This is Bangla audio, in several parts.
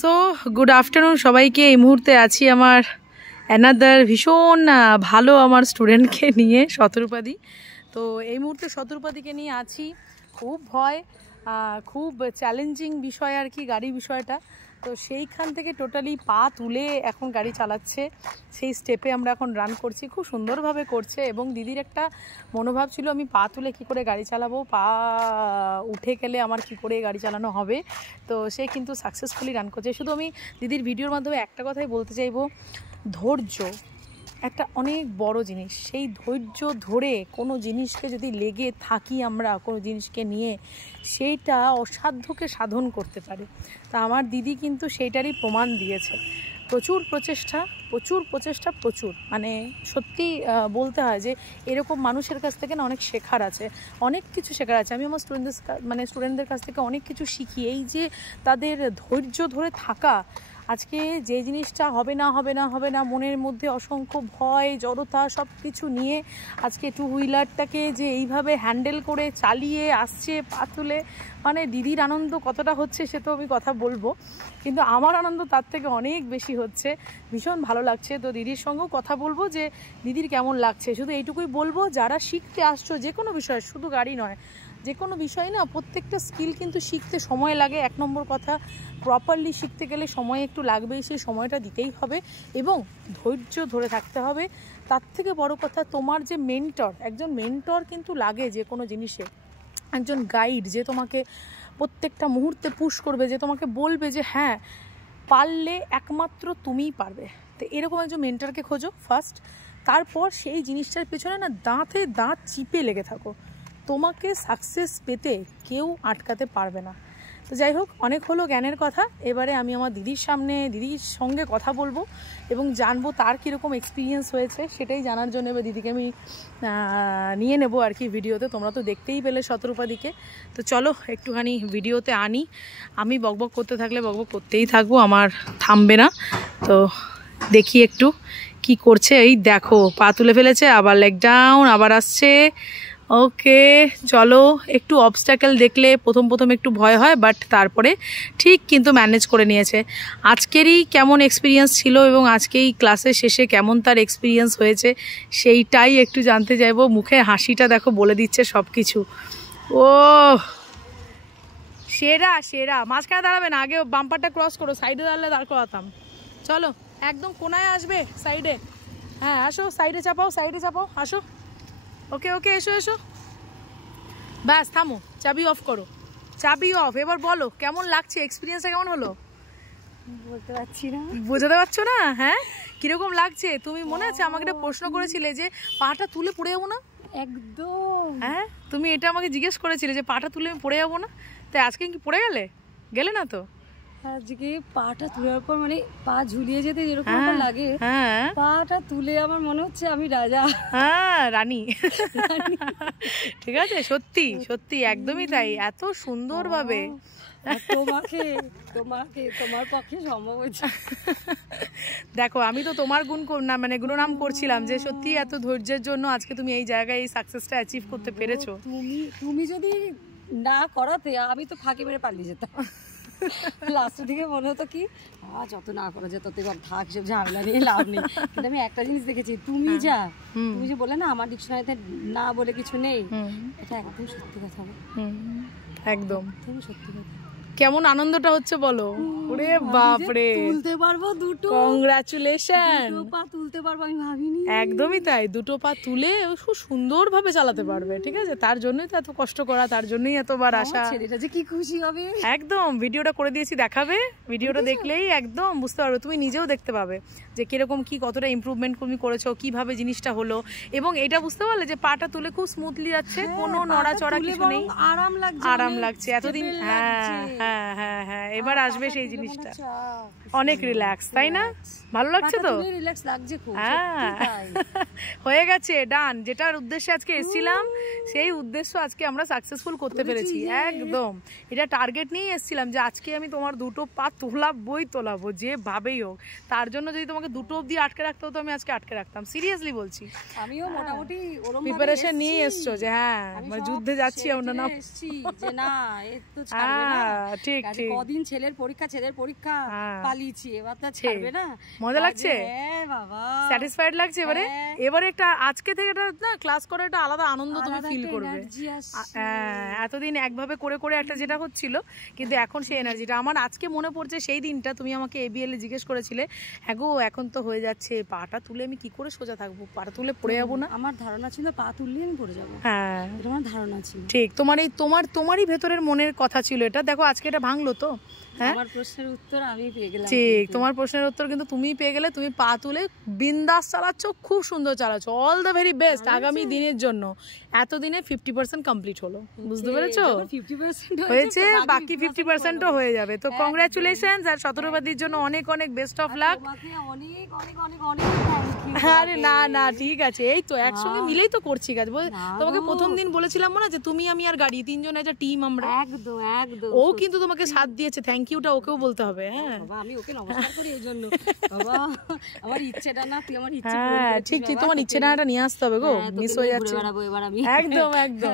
সো গুড আফটারনুন সবাইকে। এই মুহূর্তে আছি আমার অ্যানাদার ভীষণ ভালো আমার স্টুডেন্টকে নিয়ে, শতরূপাদি। তো এই মুহূর্তে শতরূপাদিকে নিয়ে আছি। খুব ভয়, খুব চ্যালেঞ্জিং বিষয় আর কি গাড়ি বিষয়টা। তো সেইখান থেকে টোটালি পা তুলে এখন গাড়ি চালাচ্ছে, সেই স্টেপে আমরা এখন রান করছি। খুব সুন্দরভাবে করছে এবং দিদির একটা মনোভাব ছিল আমি পা তুলে কী করে গাড়ি চালাবো, পা উঠে গেলে আমার কি করে গাড়ি চালানো হবে। তো সে কিন্তু সাকসেসফুলি রান করছে। শুধু আমি দিদির ভিডিওর মাধ্যমে একটা কথাই বলতে চাইবো, ধৈর্য একটা অনেক বড় জিনিস। সেই ধৈর্য ধরে কোনো জিনিসকে যদি লেগে থাকি আমরা কোনো জিনিসকে নিয়ে, সেইটা অসাধ্যকে সাধন করতে পারে। তা আমার দিদি কিন্তু সেইটারই প্রমাণ দিয়েছে। প্রচুর প্রচেষ্টা মানে সত্যি বলতে হয় যে এরকম মানুষের কাছ থেকে না অনেক শেখার আছে, অনেক কিছু শেখার আছে। আমি আমার স্টুডেন্টদের কাছ থেকে অনেক কিছু শিখি। এই যে তাদের ধৈর্য ধরে থাকা, আজকে যে জিনিসটা হবে না মনের মধ্যে অসংখ্য ভয় জড়তা সব কিছু নিয়ে আজকে টু হুইলারটাকে যে এইভাবে হ্যান্ডেল করে চালিয়ে আসছে পা তুলে, মানে দিদির আনন্দ কতটা হচ্ছে সে তো আমি কথা বলবো, কিন্তু আমার আনন্দ তার থেকে অনেক বেশি হচ্ছে। ভীষণ ভালো লাগছে। তো দিদির সঙ্গেও কথা বলবো যে দিদির কেমন লাগছে। শুধু এইটুকুই বলবো, যারা শিখতে আসছো যে কোনো বিষয়, শুধু গাড়ি নয়, যে কোনো বিষয় না, প্রত্যেকটা স্কিল কিন্তু শিখতে সময় লাগে। এক নম্বর কথা, প্রপারলি শিখতে গেলে সময় একটু লাগবেই, সেই সময়টা দিতেই হবে এবং ধৈর্য ধরে থাকতে হবে। তার থেকে বড় কথা, তোমার যে মেন্টর, একজন মেন্টর কিন্তু লাগে যে কোনো জিনিসে, একজন গাইড যে তোমাকে প্রত্যেকটা মুহূর্তে পুশ করবে, যে তোমাকে বলবে যে হ্যাঁ পারলে একমাত্র তুমিই পারবে। তো এরকম একজন মেন্টরকে খোঁজো ফার্স্ট। তারপর সেই জিনিসটার পেছনে না দাঁতে দাঁত চিপে লেগে থাকো, তোমাকে সাকসেস পেতে কেউ আটকাতে পারবে না। তো যাই হোক, অনেক হলো জ্ঞানের কথা। এবারে আমি আমার দিদির সঙ্গে কথা বলবো এবং জানবো তার কীরকম এক্সপিরিয়েন্স হয়েছে, সেটাই জানার জন্য এবার দিদিকে আমি নিয়ে নেবো আর কি ভিডিওতে। তোমরা তো দেখতেই পেলে শতরূপাদিকে। তো চলো একটুখানি ভিডিওতে আনি। আমি বকবক করতে থাকলে বকবক করতেই থাকবো, আমার থামবে না। তো দেখি একটু কি করছে। এই দেখো পা তুলে ফেলেছে, আবার লেগ ডাউন, আবার আসছে। ওকে চলো, একটু অবস্ট্যাকেল দেখলে প্রথম একটু ভয় হয়, বাট তারপরে ঠিক কিন্তু ম্যানেজ করে নিয়েছে। আজকেরই কেমন এক্সপিরিয়েন্স ছিল এবং আজকেই ক্লাসের শেষে কেমন তার এক্সপিরিয়েন্স হয়েছে সেইটাই একটু জানতে চাইবো। মুখে হাসিটা দেখো বলে দিচ্ছে সব কিছু। ও সেরা। মাঝখানে দাঁড়াবে না, আগে বাম্পারটা ক্রস করো, সাইডে দাঁড়ালে দাঁড় করাতাম। চলো একদম কোনায় আসবে, সাইডে। হ্যাঁ আসো, সাইডে চাপাও আসো। ওকে এসো। ব্যাস থামো, চাবি অফ করো, চাবি অফ। এবার বলো কেমন লাগছে, এক্সপিরিয়েন্সটা কেমন হলো? বলতে পারছি না, বোঝাতে পারছো না? হ্যাঁ কিরকম লাগছে? তুমি মনে আছে আমাকে একটা প্রশ্ন করেছিলে যে পাটা তুলে পড়ে যাবো না? একদম। হ্যাঁ তুমি এটা আমাকে জিজ্ঞেস করেছিলে যে পাটা তুলে আমি পড়ে যাবো না, তাই আজকে কি পড়ে গেলে না তো? আজকে পাটা তোলার পর মানে পা ঝুলিয়ে যেতে যেরকম লাগে, পাটা তুলে আমার মনে হচ্ছে আমি রাজা, হ্যাঁ রানী। ঠিক আছে, সত্যি একদমই তাই। এত সুন্দরভাবে তোমার পক্ষে সম্ভব হয়েছে। দেখো আমি তো তোমার গুণনাম করছিলাম যে সত্যি এত ধৈর্যের জন্য আজকে তুমি এই জায়গায় এই সাকসেসটা অ্যাচিভ করতে পেরেছো। তুমি যদি না করাতে আমি তো ফাঁকি মেরে পালিয়ে যেতাম। লাস্টের দিকে মনে হতো কি যত না করা যায় তত থাক, সব ঝামেলা নিয়ে লাভ নেই। কিন্তু আমি একটা জিনিস দেখেছি, তুমি যে বলে না আমার ডিকশনারিতে না বলে কিছু নেই, এটা একদম সত্যি কথা। একদম সত্যি কথা। কেমন আনন্দটা হচ্ছে বলো? ওরে বাপরে, তুলতে পারবো দুটো, কংগ্রাচুলেশন। দুটো পা তুলতে পারবো আমি ভাবিনি। একদমই তাই, দুটো পা তুলে খুব সুন্দরভাবে চালাতে পারবে। ঠিক আছে, তার জন্যই তো এত কষ্ট করা, তার জন্যই এতবার আসা। ছেলেটা যে কি খুশি হবে। একদম ভিডিওটা করে দিয়েছি, দেখাবে। ভিডিওটা দেখলেই একদম বুঝতে পারবে, তুমি নিজেও দেখতে পাবে যে কিরকম কতটা ইমপ্রুভমেন্ট তুমি করেছো, কিভাবে জিনিসটা হলো। এবং এটা বুঝতে পারলে যে পাটা তুলে খুব স্মুথলি যাচ্ছে, কোনো নড়াচড়া কিছু নেই, আরাম লাগছে এতদিন। হ্যাঁ এবার আসবে সেই জিনিসটা। অনেক রিল্যাক্স, তাই না? ভালো লাগছে তো? রিল্যাক্স লাগছে খুব। হ্যাঁ হয়ে গেছে, ডান। যেটার উদ্দেশ্যে আজকে এসেছিলাম সেই উদ্দেশ্য আজকে আমরা সাকসেসফুল করতে পেরেছি। একদম, এটা টার্গেট নিয়ে এসেছিলাম যে আজকে আমি তোমার দুটো পা তোলাবো যেভাবেই হোক। তার জন্য যদি তোমাকে দুটো অবধি আটকে রাখতে হতো আমি আজকে আটকে রাখতাম, সিরিয়াসলি বলছি। আমিও মোটামুটি প্রিপারেশন নিয়ে এসছো যে হ্যাঁ মানে যুদ্ধে যাচ্ছি আমরা না, যে না এই তো ছাড়বে না। ঠিক ঠিক, কদিন ছেলের পরীক্ষা পালিয়েছি, এবার তো ছাড়বে না। মজা লাগছে? হ্যাঁ বাবা, স্যাটিসফাইড লাগছে। এবারে একটা আজকে থেকে না ক্লাস করে একটা আলাদা আনন্দ তুমি ফিল করবে। এতদিন একভাবে করে করে একটা যেটা হচ্ছিল, কিন্তু এখন সেই এনার্জিটা আমার আজকে মনে পড়ছে। সেই দিনটা তুমি আমাকে ABL এ জিজ্ঞেস করেছিলে, হ্যাঁ গো এখন তো হয়ে যাচ্ছে, পাটা তুলে আমি কি করে সোজা থাকবো, পাটা তুলে পড়ে যাবো না? আমার ধারণা ছিল পা তুললে আমি পড়ে যাবো। হ্যাঁ আমার ধারণা ছিল ঠিক। তোমারই ভেতরের মনের কথা ছিল এটা। দেখো আজকে এটা ভাঙলো তো। আমার প্রশ্নের উত্তর আমি পেয়ে গেলাম। ঠিক, তোমার প্রশ্নের উত্তর কিন্তু তুমিই পেয়ে গেলে। তুমি পা তুলে বিন্দাস চালাচ্ছ, খুব সুন্দর চালাচ্ছ। অল দ্য ভেরি বেস্ট আগামী দিনের জন্য। এতদিনে 50% কমপ্লিট হলো, বুঝতে পেরেছো? 50% হয়েছে, বাকি 50%ও হয়ে যাবে। তো কংগ্রাচুলেশনস, আর শতরূপাদির জন্য অনেক অনেক বেস্ট অফ লাক। অনেক অনেক অনেক অনেক থ্যাংক ইউ। আরে না না ঠিক আছে, এই তো একসঙ্গে মিলেই তো করছি কাজ। তোমাকে প্রথম দিন বলেছিলাম না যে তুমি আমি আর গাড়ি তিনজন একটা টিম আমরা। একদম একদম। ও কিন্তু তোমাকে সাথ দিয়েছে, থ্যাংক ইউটা ওকেও বলতে হবে। হ্যাঁ বাবা, আমি ওকে নমস্কার করি এই জন্য। বাবা আমার ইচ্ছেটা না, তুই আমার ইচ্ছে। হ্যাঁ ঠিক ঠিক, তোমার ইচ্ছেটা এটা নিয়ে আসতে হবে গো, মিস হয়ে যাচ্ছে। একদম একদম,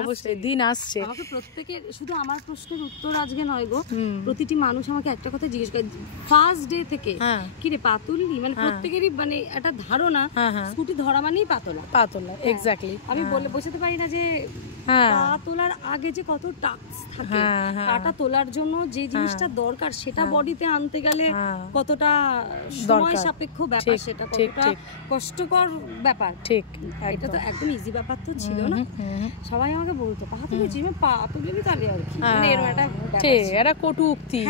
অবশ্যই দিন আসছে। আমাকে প্রত্যেকের, শুধু আমার প্রশ্নের উত্তর আজকে নয় গো, প্রতিটি মানুষ আমাকে একটা কথা জিজ্ঞেস করে ফার্স্ট ডে থেকে, কি রে পা তুললি? মানে প্রত্যেকেরই মানে একটা ধারণা স্কুটি ধরা মানেই পাতলা। এক্স্যাক্টলি। আমি বলে বোঝাতে পারি না যে পা তোলার আগে যে কত টাস্ক থাকে, পাটা তোলার জন্য যে জিনিসটা দরকার সেটা বডিতে আনতে গেলে কতটা সময় সাপেক্ষ ব্যাপার, সেটা কতটা কষ্টকর ব্যাপার। ঠিক, এটা তো একদম ইজি ব্যাপার তো ছিল না। সবাই আমাকে বলতো পা তুলেছি, পা তুলবি তাহলে আর কি, মানে এরকম একটা ঠিক, এটা কটূক্তি,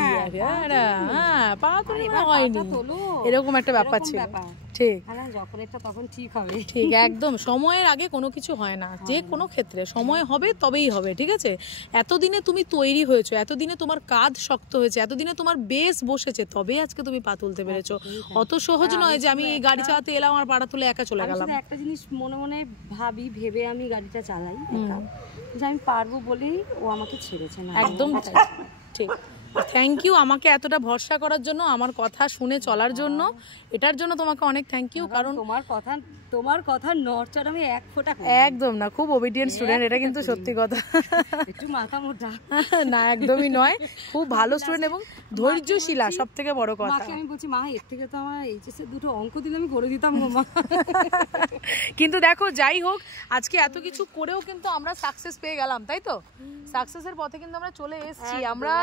পা তুলে হয়নি, এরকম একটা ব্যাপার ছিল। ঠিক, যখন একটা তখন ঠিক হবে। ঠিক একদম, সময়ের আগে কোনো কিছু হয় না, যে কোনো ক্ষেত্রে সময় হবে তবেই হবে। ঠিক আছে, এতদিনে তুমি তৈরি হয়েছো, এতদিনে তোমার কাঁধ শক্ত হয়েছে, এতদিনে তোমার বেস বসেছে, তবে আজকে তুমি পা তুলতে পেরেছো। অত সহজ নয় যে আমি গাড়ি চালাতে এলাম আর পাটা তুলে একা চলে গেলাম। একটা জিনিস মনে মনে ভেবে আমি গাড়িটা চালাই যে আমি পারবো বলেই ও আমাকে ছেড়েছে না। একদম ঠিক। থ্যাংক ইউ আমাকে এতটা ভরসা করার জন্য, আমার কথা শুনে চলার জন্য, এটার জন্য তোমাকে অনেক থ্যাংক ইউ। কারণ তোমার কথা নড়চড় আমি এক ফোঁটা একদম না, খুব ওবিডিয়েন্ট স্টুডেন্ট, এটা কিন্তু সত্যি কথা। একটু মাথা মোটা না, একদমই নয়, খুব ভালো স্টুডেন্ট এবং ধৈর্যশীলা, সব থেকে বড় কথা। আমি বলছি মা এর থেকে তো আমার এইচএস এর দুটো অঙ্ক দিলে আমি করে দিতাম গো মা। কিন্তু দেখো যাই হোক, আজকে এত কিছু করেও কিন্তু আমরা সাকসেস পেয়ে গেলাম, তাই তো? সাকসেসের পথে কিন্তু আমরা চলে এসেছি। আমরা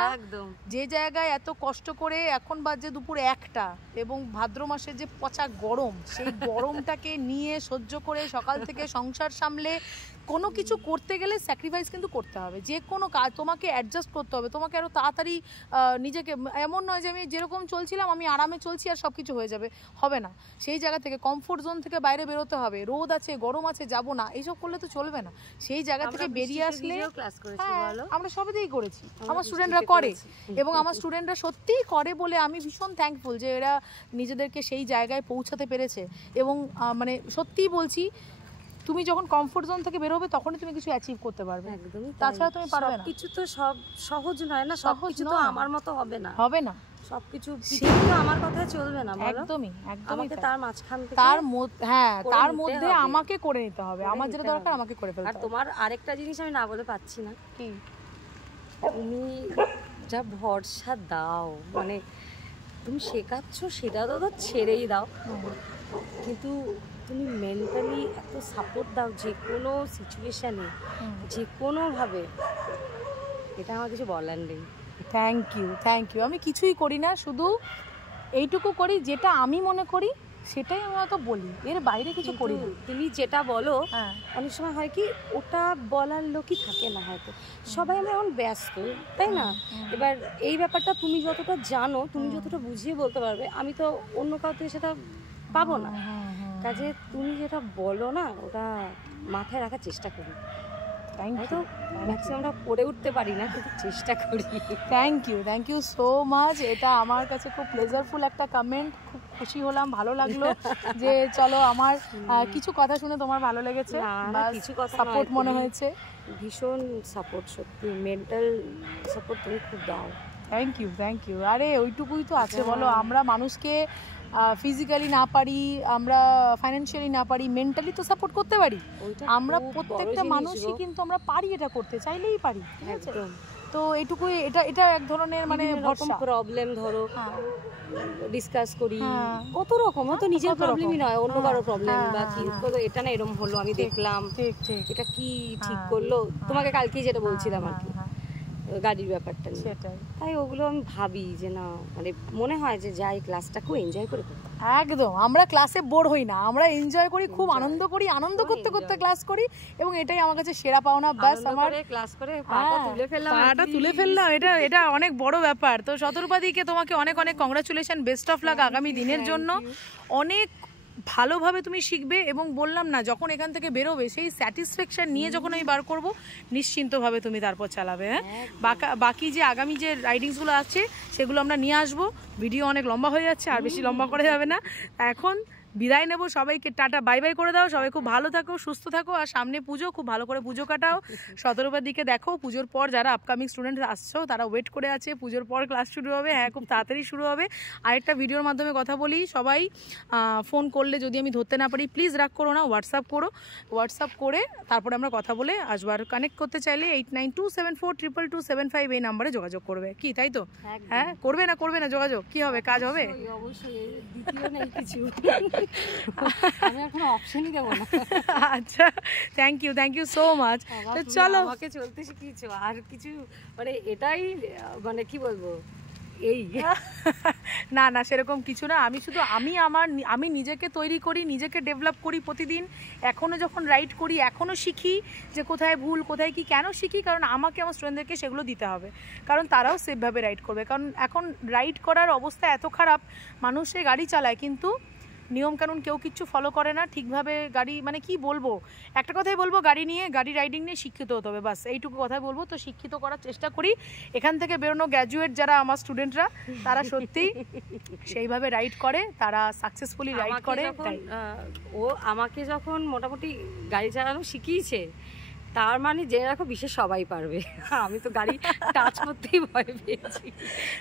যে জায়গায় এত কষ্ট করে, এখন বাজে দুপুর 1টা এবং ভাদ্র মাসের যে পচা গরম, সেই গরমটাকে নিয়ে সহ্য করে সকাল থেকে সংসার সামলে কোনো কিছু করতে গেলে স্যাক্রিফাইস কিন্তু করতে হবে। যে কোনো কাজ তোমাকে অ্যাডজাস্ট করতে হবে, তোমাকে আরও তাড়াতাড়ি নিজেকে, এমন নয় যে আমি যেরকম চলছিলাম আমি আরামে চলছি আর সব কিছু হয়ে যাবে, হবে না। সেই জায়গা থেকে কমফোর্ট জোন থেকে বাইরে বেরোতে হবে। রোদ আছে, গরম আছে, যাবো না, এইসব করলে তো চলবে না। সেই জায়গা থেকে বেরিয়ে আসলে, আমরা সবেতেই করেছি, আমার স্টুডেন্টরা করে এবং আমার স্টুডেন্টরা সত্যিই করে বলে আমি ভীষণ থ্যাঙ্কফুল যে এরা নিজেদেরকে সেই জায়গায় পৌঁছাতে পেরেছে। এবং মানে সত্যিই বলছি, তুমি যখন কমফোর্ট জোন থেকে বেরোবে তখনই তুমি কিছু অ্যাচিভ করতে পারবে, একদমই। তাছাড়া তুমি পারবে না। কিছু তো সব সহজ নয় না, সবকিছু তো আমার মতো হবে না, সবকিছু আমার কথায় চলবে না। একদমই একদমই, তার মাঝখান থেকে তার মধ্যে আমাকে করে নিতে হবে, আমার যেটা দরকার আমাকে করে ফেলতে হবে। আর তোমার আরেকটা জিনিস আমি না বলে পাচ্ছি না, কি তুমি যা ভরসা দাও, মানে তুমি শেখাচ্ছ সেটা তো ছেড়েই দাও, কিন্তু তুমি মেন্টালি এত সাপোর্ট দাও যে কোনো সিচুয়েশানে, যে কোনোভাবে, এটা আমার কিছু বলার নেই। Thank you. আমি কিছুই করি না, শুধু এইটুকু করি যেটা আমি মনে করি সেটাই আমি হয়তো বলি, এর বাইরে কিছু করি না। তুমি যেটা বলো অনেক সময় হয় কি, ওটা বলার লোকই থাকে না, হয়তো সবাই আমরা এখন ব্যস্ত, তাই না? এবার এই ব্যাপারটা তুমি যতটা জানো, তুমি যতটা বুঝিয়ে বলতে পারবে, আমি তো অন্য কাউকে সেটা পাবো না। কাজে তুমি যেটা বলো না, ওটা মাথায় রাখার চেষ্টা করি। থ্যাংক তো ম্যাক্সিমামটা পড়ে উঠতে পারি না, কিন্তু চেষ্টা করি। Thank you so much. এটা আমার কাছে খুব প্লেজারফুল একটা কমেন্ট, খুব খুশি হলাম, ভালো লাগলো যে চলো আমার কিছু কথা শুনে তোমার ভালো লেগেছে, কিছু কথা সাপোর্ট মনে হয়েছে। ভীষণ সাপোর্ট, সত্যি মেন্টাল সাপোর্ট তুমি খুব দাও। Thank you. আরে ওইটুকুই তো আছে বলো, আমরা মানুষকে ফিজিক্যালি না পারি, আমরা ফাইন্যান্সিয়ালি না পারি, মেন্টালি তো সাপোর্ট করতে পারি। আমরা প্রত্যেকটা মানুষই কিন্তু আমরা পারি, এটা করতে চাইলেই পারি, ঠিক আছে? তো এইটুকুই, এটা এক ধরনের মানে ভরসা। প্রবলেম ধরো ডিসকাস করি, কত রকম, তো নিজের প্রবলেমই নয়, অন্য কারো প্রবলেম বা কি, এটা না এরকম হলো, আমি দেখলাম এটা কি ঠিক করলো, তোমাকে কালকেই যেটা বলছিলাম আর কি, গাড়ির ব্যাপারটা নিয়ে। সেটাই, তাই ওগুলো আমি ভাবি যে না, মানে মনে হয় যে যাই ক্লাসটা খুব এনজয় করে করতে। একদম, আমরা ক্লাসে বোর হই না, আমরা এনজয় করি, খুব আনন্দ করি, আনন্দ করতে করতে ক্লাস করি, এবং এটাই আমার কাছে সেরা পাওনা। ব্যাস, আমার ক্লাস করে পাটা তুলে ফেললাম, এটা অনেক বড় ব্যাপার। তো শতরূপাদিকে তোমাকে অনেক অনেক কংগ্রাচুলেশন, বেস্ট অফ লাক আগামী দিনের জন্য। অনেক ভালোভাবে তুমি শিখবে, এবং বললাম না, যখন এখান থেকে বেরোবে সেই স্যাটিসফ্যাকশন নিয়ে যখন আমি বার করবো, নিশ্চিন্তভাবে তুমি তারপর চালাবে। হ্যাঁ, বাকি যে আগামী যে রাইডিংসগুলো আছে সেগুলো আমরা নিয়ে আসবো। ভিডিও অনেক লম্বা হয়ে যাচ্ছে, আর বেশি লম্বা করা যাবে না। এখন বিদায় নেবো, সবাইকে টাটা বাই বাই করে দাও। সবাই খুব ভালো থাকো, সুস্থ থাকো, আর সামনে পুজো, খুব ভালো করে পুজো কাটাও। শতরূপার দিকে দেখো, পুজোর পর যারা আপকামিং স্টুডেন্ট আসছো তারা ওয়েট করে আছে, পুজোর পর ক্লাস শুরু হবে। হ্যাঁ, খুব তাড়াতাড়ি শুরু হবে। আরেকটা ভিডিওর মাধ্যমে কথা বলি, সবাই ফোন করলে যদি আমি ধরতে না পারি প্লিজ রাগ করো না, হোয়াটসঅ্যাপ করো, হোয়াটসঅ্যাপ করে তারপরে আমরা কথা বলে আসবো। আর কানেক্ট করতে চাইলে 8927422275 এই নাম্বারে যোগাযোগ করবে, কি তাই তো? হ্যাঁ, করবে না যোগাযোগ, কি হবে, কাজ হবে? অবশ্যই, দ্বিতীয় নেই কিছু, আমি আর কোনো অপশনই দেব না। আচ্ছা, থ্যাংক ইউ সো মাচ। তো চলো, আমাকে চলতে শিখিয়েছো, আর কিছু মানে এটাই, মানে কি বলবো, এই না সেরকম কিছু না। আমি শুধু আমি নিজেকে তৈরি করি, নিজেকে ডেভেলপ করি প্রতিদিন। এখনও যখন রাইড করি, এখনও শিখি যে কোথায় ভুল, কোথায় কি, কেন শিখি, কারণ আমাকে আমার স্টুডেন্টদেরকে সেগুলো দিতে হবে, কারণ তারাও সেফভাবে রাইড করবে। কারণ এখন রাইড করার অবস্থা এত খারাপ, মানুষে গাড়ি চালায় কিন্তু নিয়মকানুন কেউ কিচ্ছু ফলো করে না ঠিকভাবে। গাড়ি মানে কি বলবো, একটা কথাই বলবো, গাড়ি রাইডিং নিয়ে শিক্ষিত হতে হবে, বাস এইটুকু কথাই বলবো। তো শিক্ষিত করার চেষ্টা করি। এখান থেকে বেরোনো গ্র্যাজুয়েট যারা আমার স্টুডেন্টরা, তারা সত্যি সেইভাবে রাইড করে, তারা সাকসেসফুলি রাইড করে। ও আমাকে যখন মোটামুটি গাড়ি চালানো শিখিয়েছে, তার মানে জেনে রাখো বিশেষ সবাই পারবে। আমি তো গাড়ি টাচ করতেই ভয় পেয়েছি,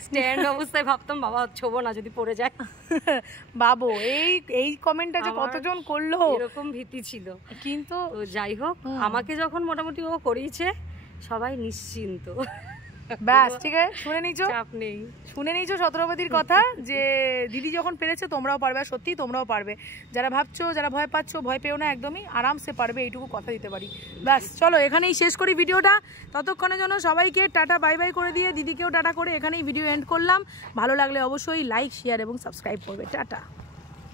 স্ট্যান্ড অবস্থায় ভাবতাম বাবা ছোবো না যদি পড়ে যায়। বাবু, এই কমেন্টটা যে কতজন করলো, এরকম ভীতি ছিল। কিন্তু যাই হোক, আমাকে যখন মোটামুটি ও করিয়েছে, সবাই নিশ্চিন্ত। ব্যাস, ঠিক আছে, শুনে নিয়েছো শতরূপাদির কথা, যে দিদি যখন পেরেছে তোমরাও পারবে, আর সত্যি তোমরাও পারবে। যারা ভাবছো, যারা ভয় পাচ্ছো, ভয় পেও না, একদমই আরামসে পারবে, এইটুকু কথা দিতে পারি। ব্যাস, চলো এখানেই শেষ করি ভিডিওটা। ততক্ষণের জন্য সবাইকে টাটা বাই বাই করে দিয়ে, দিদিকেও টাটা করে এখানেই ভিডিও এন্ড করলাম। ভালো লাগলে অবশ্যই লাইক, শেয়ার এবং সাবস্ক্রাইব করবে। টাটা।